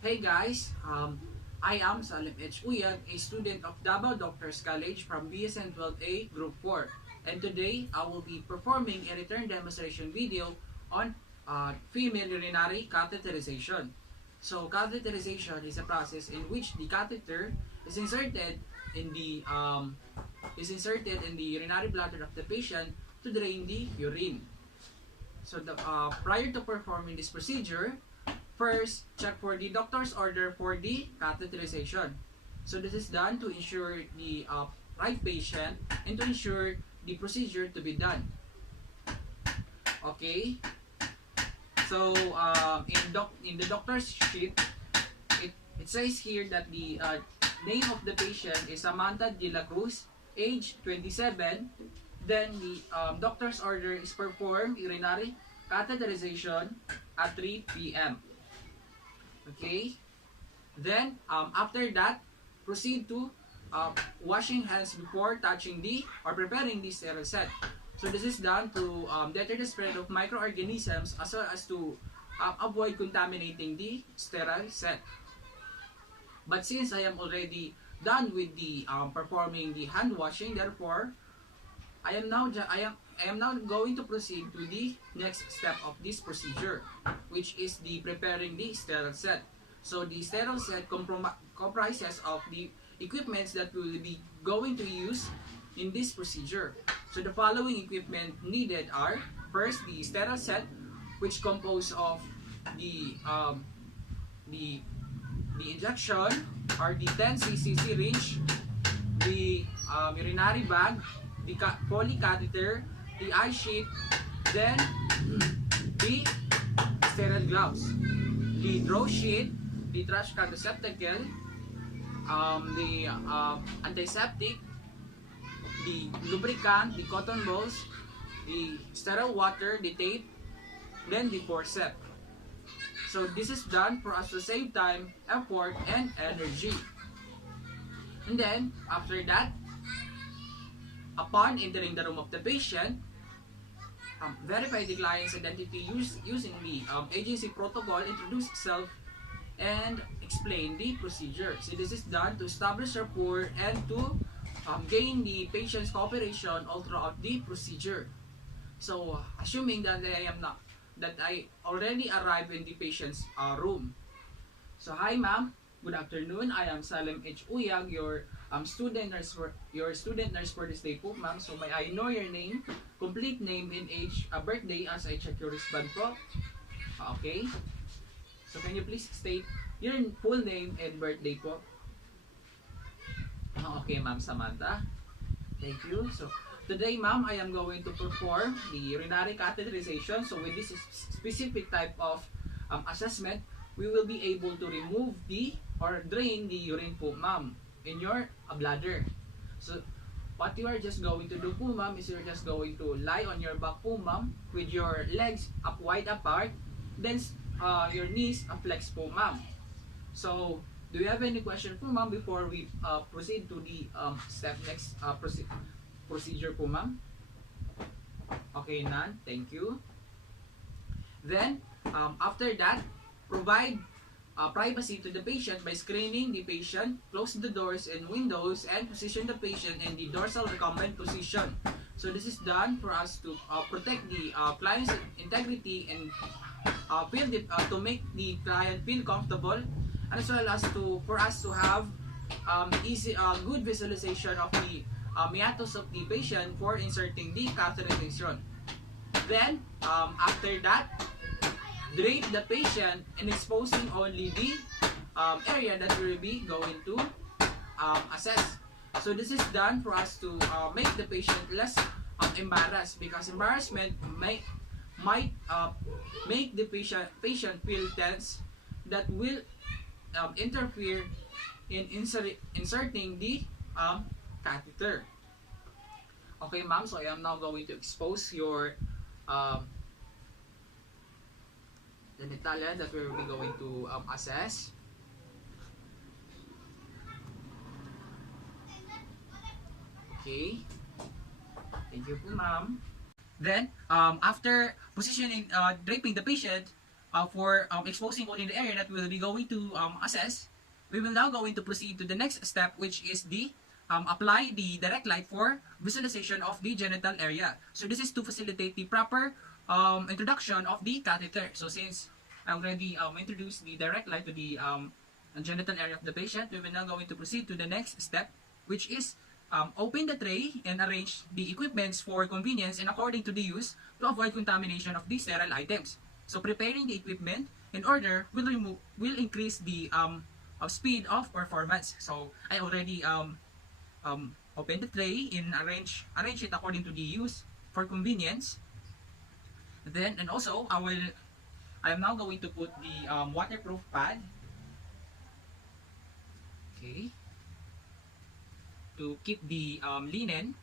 Hey guys, I am Salim H. Uyag, a student of Davao Doctors College from BSN 12A Group 4. And today, I will be performing a return demonstration video on female urinary catheterization. So, catheterization is a process in which the catheter is inserted in the urinary bladder of the patient to drain the urine. So, prior to performing this procedure, first, check for the doctor's order for the catheterization. So this is done to ensure the right patient and to ensure the procedure to be done. Okay. So in the doctor's sheet, it says here that the name of the patient is Samantha De La Cruz, age 27. Then the doctor's order is perform urinary catheterization at 3 p.m. Okay. Then after that, proceed to washing hands before touching the or preparing the sterile set. So this is done to deter the spread of microorganisms as well as to avoid contaminating the sterile set. But since I am already done with the performing the hand washing, therefore I am now going to proceed to the next step of this procedure, which is the preparing the sterile set. So the sterile set comprises of the equipments that we will be going to use in this procedure. So the following equipment needed are: first, the sterile set, which composed of the um, the the injection or the 10cc syringe, the urinary bag, the poly catheter, the eye sheet, then the sterile gloves, the draw sheet, the trash can receptacle, the antiseptic, the lubricant, the cotton balls, the sterile water, the tape, then the forceps. So this is done for us to save time, effort, and energy. And then, after that, upon entering the room of the patient, verify the client's identity using the agency protocol, introduce self, and explain the procedure. So this is done to establish rapport and to gain the patient's cooperation all throughout the procedure. So assuming that I already arrived in the patient's room. So hi ma'am, good afternoon. I am Salim H. Uyag, your student nurse for this day po ma'am. So may I know your name, complete name, and age, birthday as I check your wristband po. Okay. So can you please state your full name and birthday po? Okay ma'am Samantha. Thank you. So today ma'am, I am going to perform the urinary catheterization. So with this specific type of assessment, we will be able to remove the or drain the urine po ma'am in your bladder. So what you are just going to do po ma'am is you're just going to lie on your back po ma'am with your legs up wide apart, then your knees flex po ma'am. So do you have any question po ma'am before we proceed to the next procedure po ma'am? Okay, none. Thank you. Then, after that, provide privacy to the patient by screening the patient, close the doors and windows, and position the patient in the dorsal recumbent position. So this is done for us to protect the client's integrity and to make the client feel comfortable, and as well as for us to have good visualization of the meatus of the patient for inserting the catheterization. Then, after that, drape the patient and exposing only the area that we will be going to assess. So this is done for us to make the patient less embarrassed, because embarrassment might make the patient feel tense, that will interfere in inserting the catheter. Okay ma'am, so I am now going to expose your genitalia that we will be going to assess. Okay. Thank you po ma'am. Then, after positioning, draping the patient, for exposing only the area that we'll be going to assess, we will now going to proceed to the next step, which is the apply the direct light for visualization of the genital area. So this is to facilitate the proper introduction of the catheter. So since I already introduced the direct light to the genital area of the patient, we will now going to proceed to the next step, which is open the tray and arrange the equipments for convenience and according to the use to avoid contamination of the sterile items. So preparing the equipment in order will increase the speed of performance. So I already open the tray and arrange it according to the use for convenience. Then and also I am now going to put the waterproof pad. Okay. To keep the linen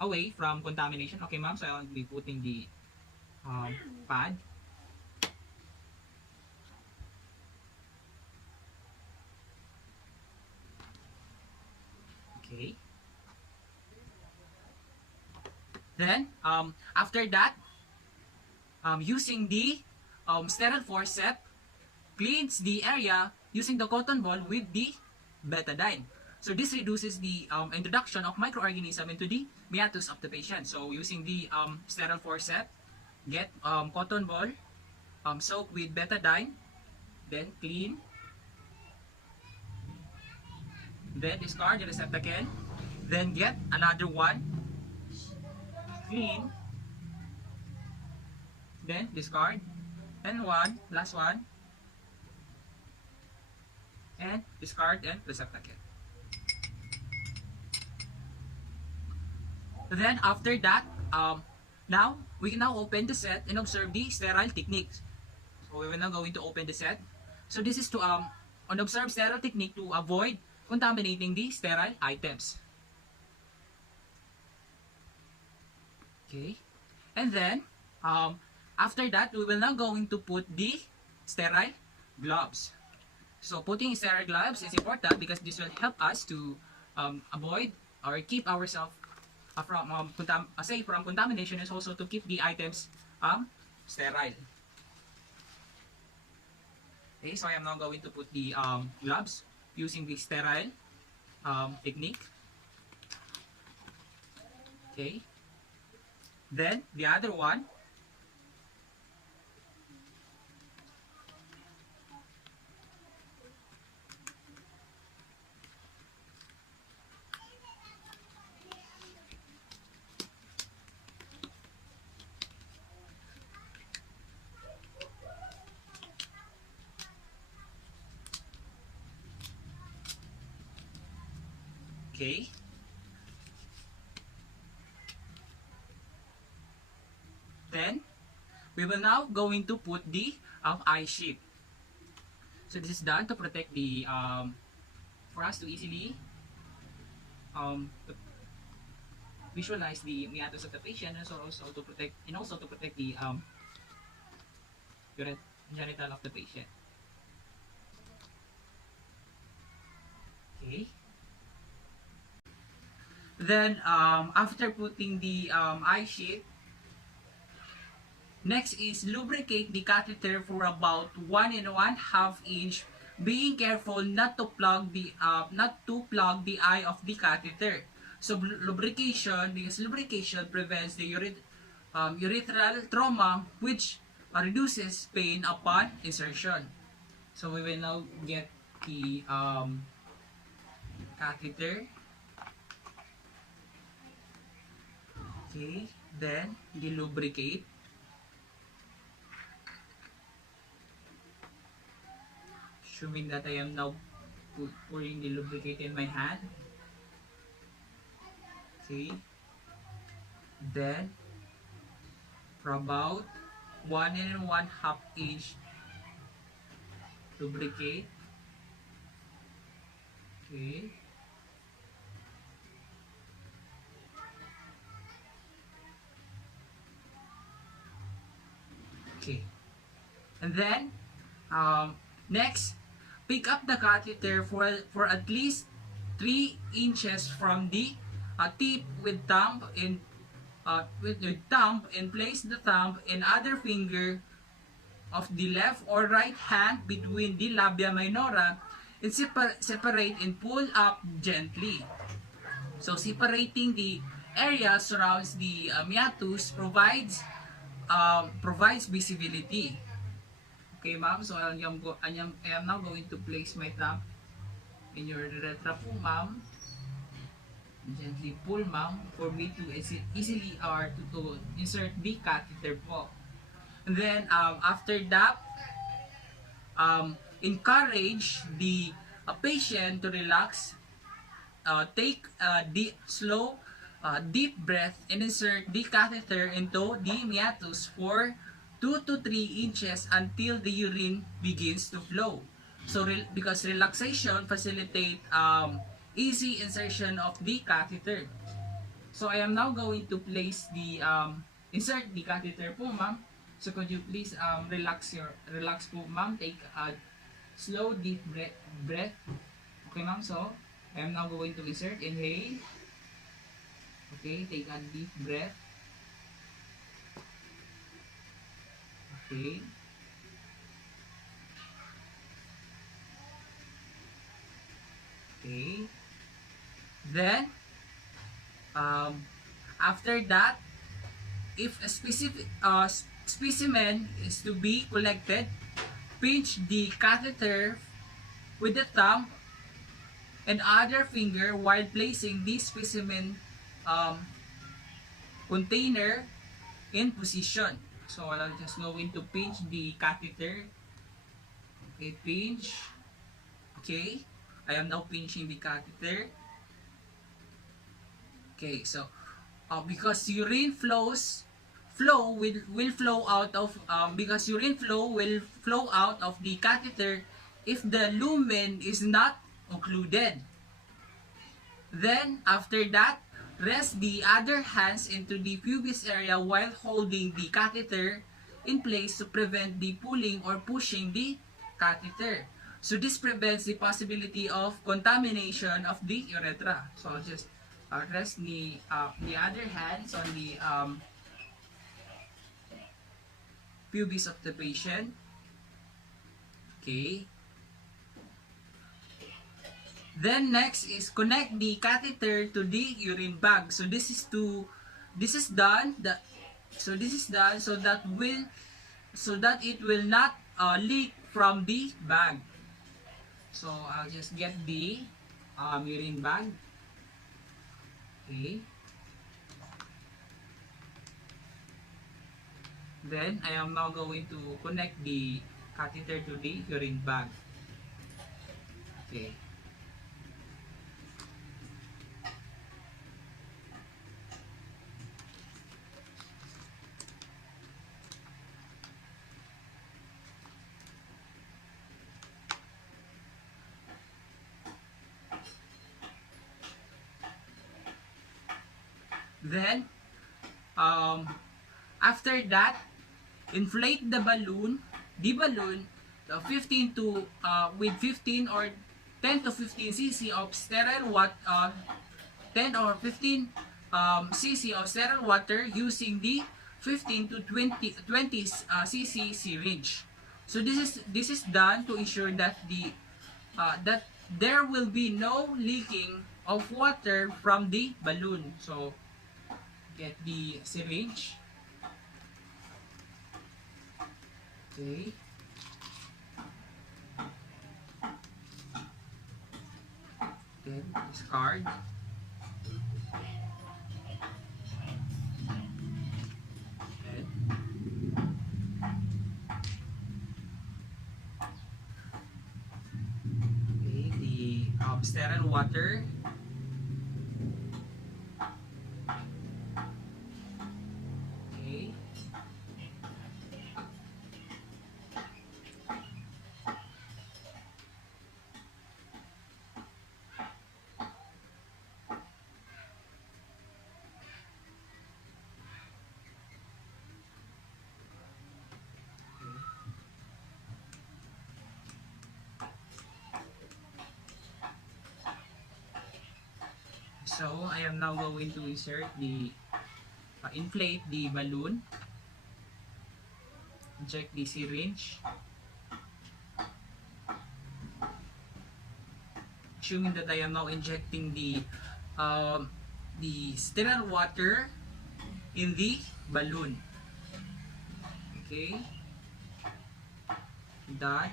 away from contamination. Okay, ma'am. So I'll be putting the pad. Okay. Then, after that, using the sterile forceps, cleans the area using the cotton ball with the betadine. So this reduces the introduction of microorganism into the meatus of the patient. So using the sterile forceps, get cotton ball, soak with betadine, then clean, then discard the receptacle, then get another one, clean, then discard, and one, last one, and discard and receptacle. Then after that, now we can now open the set and observe the sterile techniques. So we will now going to open the set. So this is to observe sterile technique to avoid contaminating the sterile items. Okay, and then after that we will now going to put the sterile gloves. So putting sterile gloves is important because this will help us to avoid or keep ourselves from safe from contamination, is also to keep the items sterile. Okay, so I am now going to put the gloves using the sterile technique. Okay, then the other one. Okay. Then we will now going to put the eye sheet. So this is done to protect the for us to easily visualize the meatus of the patient, and also to protect the genital of the patient. Okay. Then after putting the eye sheet, next is lubricate the catheter for about 1.5 inch, being careful not to plug the eye of the catheter. So lubrication, because lubrication prevents the urethral trauma, which reduces pain upon insertion. So we will now get the catheter. Okay, then delubricate. Assuming that I am now pouring the lubricate in my hand. Okay, then for about 1.5 inch lubricate. Okay. Okay. And then, next, pick up the catheter for at least 3 inches from the tip with thumb and place the thumb and other finger of the left or right hand between the labia minora and separate and pull up gently. So separating the area surrounds the meatus provides visibility. Okay, ma'am. So I am now going to place my thumb in your urethra po, ma'am. Gently pull, ma'am, for me to easily or to insert the catheter po. And then after that, encourage the patient to relax, take a deep breath and insert the catheter into the meatus for 2 to 3 inches until the urine begins to flow. So because relaxation facilitate easy insertion of the catheter. So I am now going to place the insert the catheter po, ma'am. So could you please relax po, ma'am. Take a slow deep breath. Okay, ma'am. So I am now going to insert. Inhale. Okay, take a deep breath. Okay. Okay. Then, after that, if a specific specimen is to be collected, pinch the catheter with the thumb and other finger while placing the specimen container in position. So I'm just going to pinch the catheter. Okay, pinch. Okay, I am now pinching the catheter. Okay, so because urine flow will flow out of because urine flow will flow out of the catheter if the lumen is not occluded. Then after that, rest the other hands into the pubis area while holding the catheter in place to prevent the pulling or pushing the catheter. So this prevents the possibility of contamination of the urethra. So I'll just rest the other hands on the pubis of the patient. Okay. Then next is connect the catheter to the urine bag. So this is done so that it will not leak from the bag. So I'll just get the urine bag. Okay. Then I am now going to connect the catheter to the urine bag. Okay. Then, after that, inflate the balloon, 15 to with 15 or 10 to 15 cc of sterile water, 10 or 15 cc of sterile water using the 15 to 20 cc syringe. So this is done to ensure that that there will be no leaking of water from the balloon. So get the syringe. Okay. Then discard. Okay, the sterile water. So I am now going to insert the inflate the balloon. inject the syringe. Assuming that I am now injecting the sterile water in the balloon. Okay, done.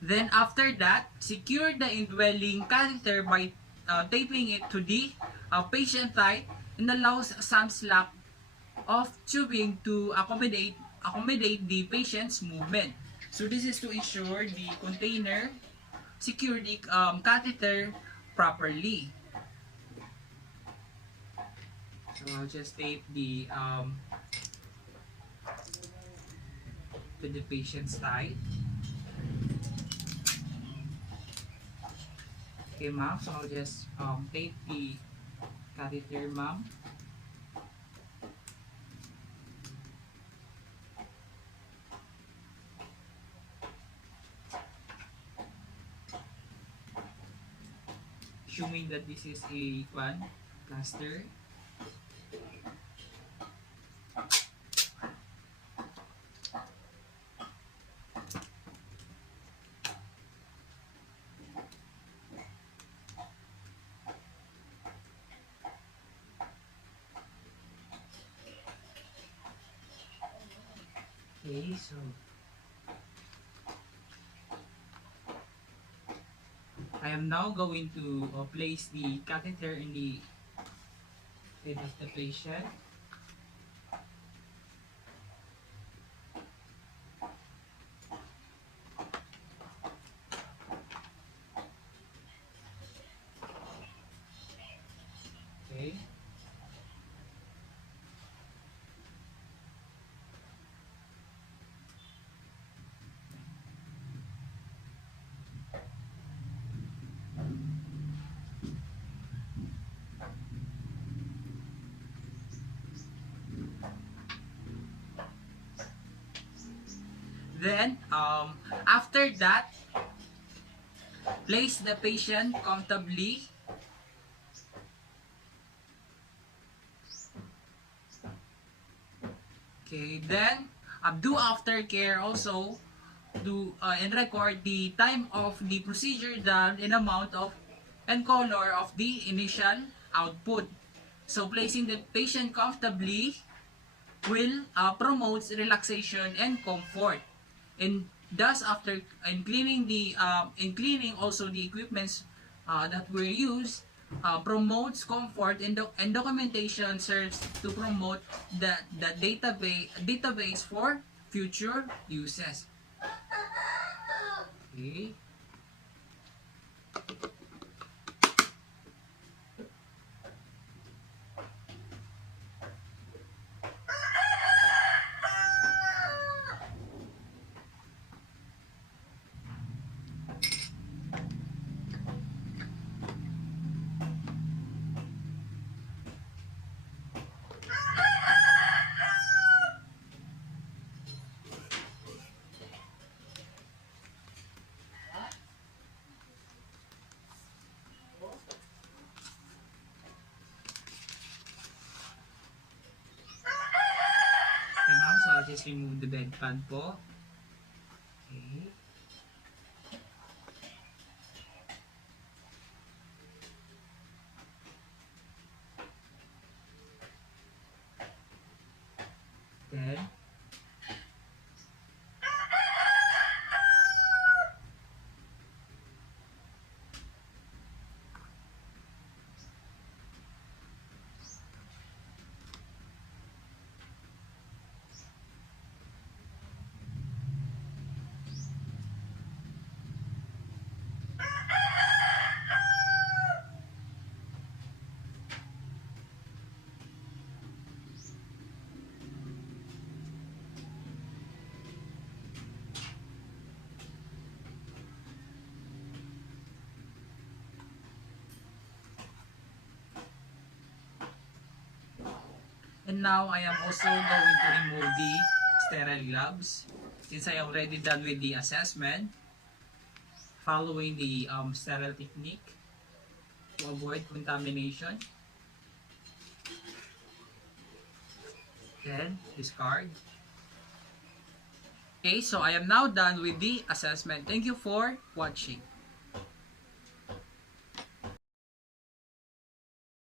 Then after that, secure the indwelling catheter by taping it to the patient thigh and allows some slack of tubing to accommodate the patient's movement. So this is to ensure the container secure the catheter properly. So I'll just tape the to the patient's thigh. Okay, ma'am. So I'll just tape the catheter, ma'am. Assuming that this is a plaster. Okay, so I am now going to place the catheter in the head of the patient. Okay. Then, after that, place the patient comfortably. Okay, then, do aftercare also and record the time of the procedure done and amount of and color of the initial output. So, placing the patient comfortably will promotes relaxation and comfort. And thus after cleaning also the equipments that were used promotes comfort and documentation serves to promote the database for future uses. Okay. Okay, ma'am, so I'll just remove the bedpan po. Okay. Then, and now I am also going to remove the sterile gloves. since I already done with the assessment, following the sterile technique to avoid contamination, then discard. Okay, so I am now done with the assessment. Thank you for watching.